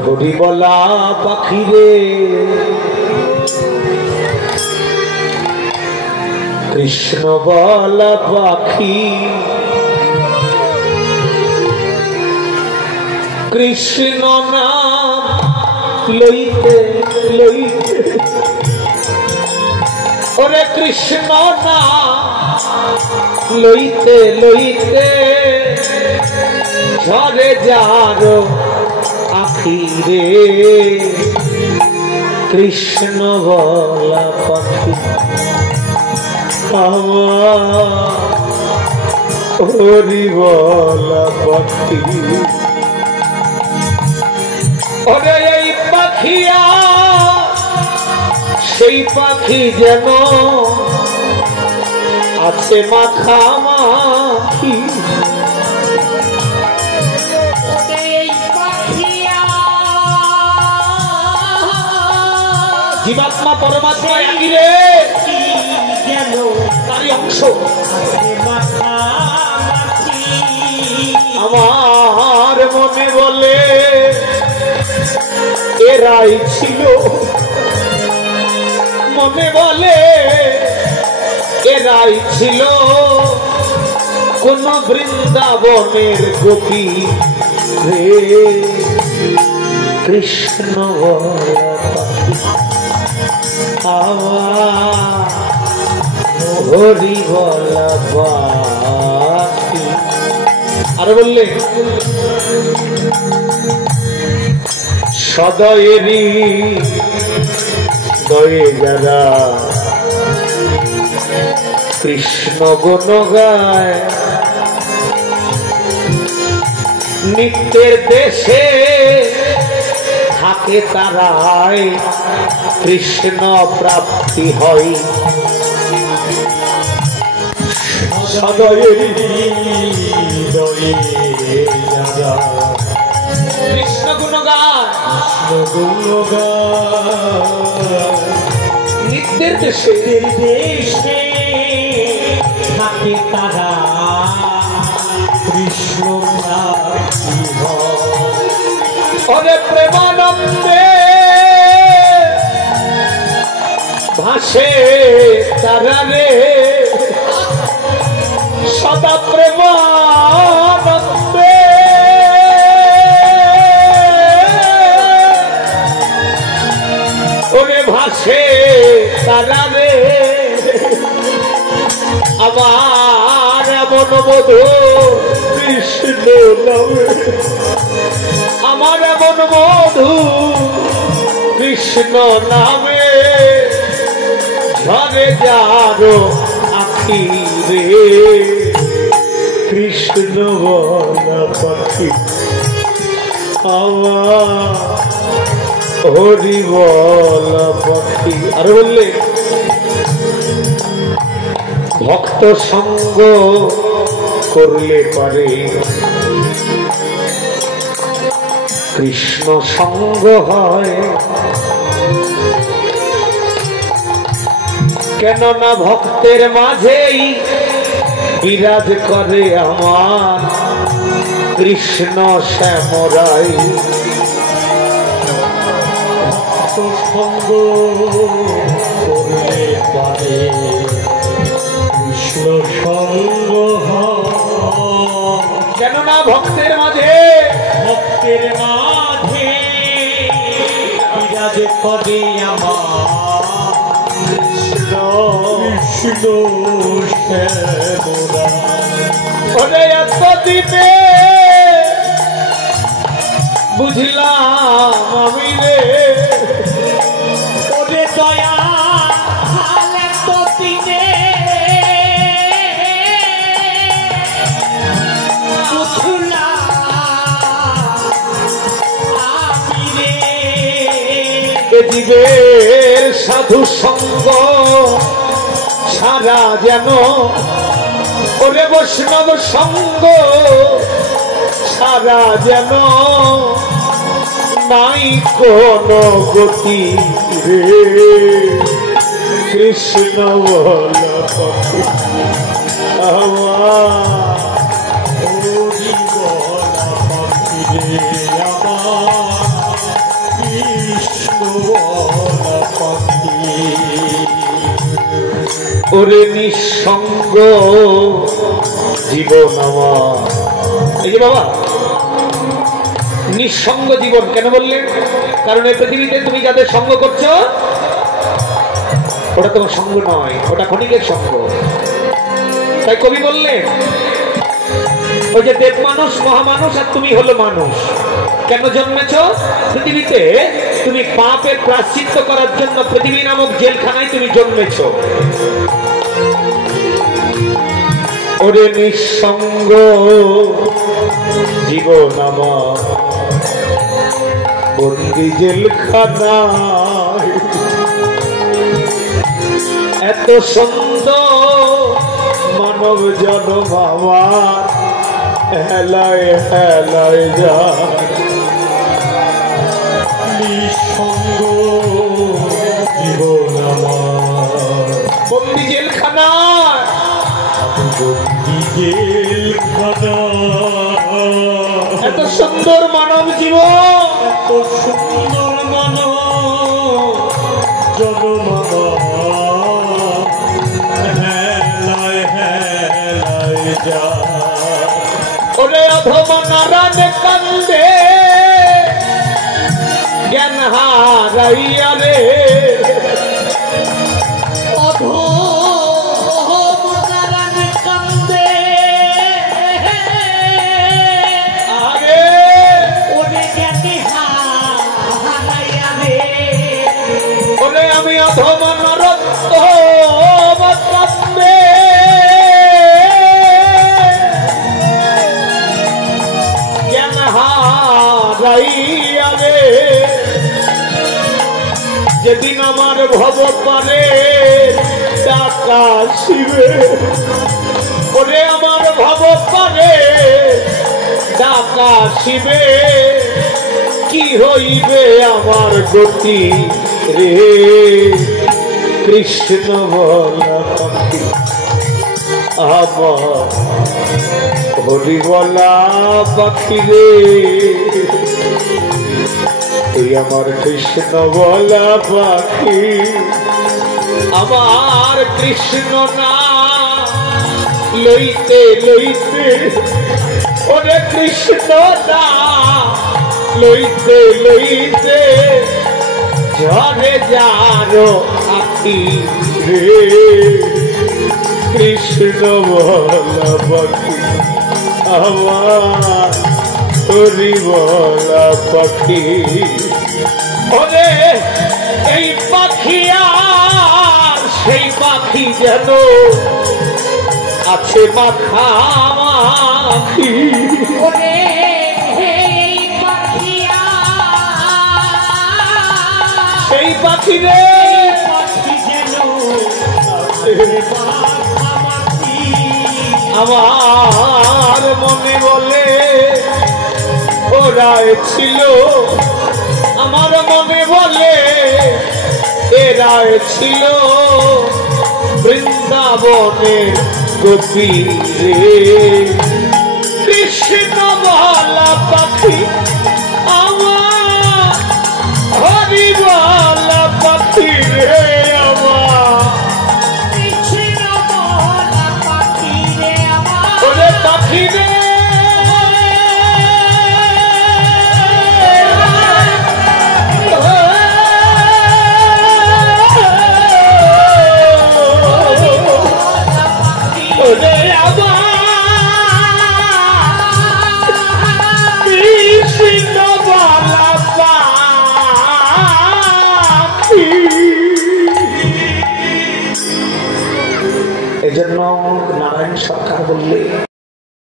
হরি বলা পাখি রে কৃষ্ণ বলা পাখি কৃষ্ণ নাম লইতে লইতে ওরে কৃষ্ণ নাম লইতে লইতে ঝরে যার আখি রে কৃষ্ণ বলা পাখি হরি বলা পাখি ওরে এই পাখিয়া সেই পাখি যেন আছে মাখামাখি জীবাত্মা পরমাত্মা একই রে যেন তারই অংশ আমার মনে বলে এরাই ছিল মনে বলে এরাই ছিল কোন বৃন্দাবনের গোপী রে কৃষ্ণ হরি বলা পাখি আর বললে সদয়েরই দয়ে যারা কৃষ্ণ গুণ গায় নিত্যের দেশে থাকে তারাই কৃষ্ণ প্রাপ্তি হয় কৃষ্ণ গুণ গায় নিত্যের দেশে থাকে তারা কৃষ্ণ প্রাপ্তি হয় ওরে প্রেমানন্দে ভাসে তারা রে সদা প্রেমানন্দে ওরে ভাসে তারা রে আমার এমন বধূ কৃষ্ণ নামে আমার এমন বধূ কৃষ্ণ নামে ঝরে যারো আখি রে কৃষ্ণ বলা পাখি আমার হরি বলা পাখি আর বললে ভক্ত সঙ্গ করলে পারে কৃষ্ণ সঙ্গ হয় কেননা ভক্তের মাঝেই বিরাজ করে আমার কৃষ্ণ শ্যামরাই ভক্ত সঙ্গ করলে পারে কৃষ্ণ সঙ্গ হয় কেননা ভক্তের মাঝে বিরাজ করে আমার কৃষ্ণ শ্যামরাই এতদিনে বুঝলাম আমি রে ওরে দয়া জীবের সাধু সঙ্গ ছাড়া যেন ওরে বৈষ্ণব সঙ্গ ছাড়া যেন নাই কোন গতি রে কৃষ্ণ বলা পাখি আমার হরি বলা পাখি রে আমার ওরে নিঃসঙ্গ জীবন আমার। এই যে বাবা, নিঃসঙ্গ জীবন কেন বললেন? কারণ এই পৃথিবীতে তুমি যাদের সঙ্গ করছো ওটা তোমার সঙ্গ নয়, ওটা ক্ষণিকের সঙ্গ। তাই কবি বললেন ওই যে দেব মানুষ মহামানুষ আর তুমি হলো মানুষ। কেন জন্মেছ পৃথিবীতে? তুমি পাপের প্রায়শ্চিত্ত করার জন্য পৃথিবী নামক জেলখানায় তুমি জন্মেছ। ওরে নিঃসঙ্গ জীবন আমার বন্দি জেলখানায়, এত সুন্দর মানব জন্ম আমার হেলায় হেলায় যায়। নিঃসঙ্গ জীবন আমার বন্দি জেলখানায়, বন্দি জেলখানায়, এত সুন্দর মানব জীবন, এত সুন্দর মানব জন্ম হেলায় হেলায় যায়। ওরে অধম নারায়ণ কান্দে জ্ঞান হারাইয়া রে, অধম নারায়ণ কান্দে আরে ওরে জ্ঞান হারাইয়া রে। ওরে আমি অধম নরোত্তম কান্দে জ্ঞান হারাইয়া রে। যেদিন আমার ভব পারে টাকা শিবে, ওরে আমার ভব পারে টাকা শিবে, কি হইবে আমার গতি রে কৃষ্ণ বলা পাখি আমার হরি বলা পাখি রে। তুই আমার কৃষ্ণ বলা পাখি, আমার কৃষ্ণ না লইতে লইতে, ওরে কৃষ্ণ না লইতে লইতে ঝরে যারো আখি রে কৃষ্ণ বলা পাখি আমার হরি বলা পাখি। ওরে এই পাখি আর সেই পাখি যেন আছে মাখামাখি। ওরে এই পাখি সেই পাখি রে, পাখি যেন আছে মাখামাখি। আমার মনে বলে ওরা ছিল, আমার মনে বলে এরা ছিল বৃন্দাবনের গোপী রে কৃষ্ণ বলা পাখি আমার হরি বলা পাখি রে আমার কৃষ্ণ বলা পাখি রে আমার ওরে পাখি রে। এজন্য নারায়ণ সরকার বললে